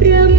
เรื่อง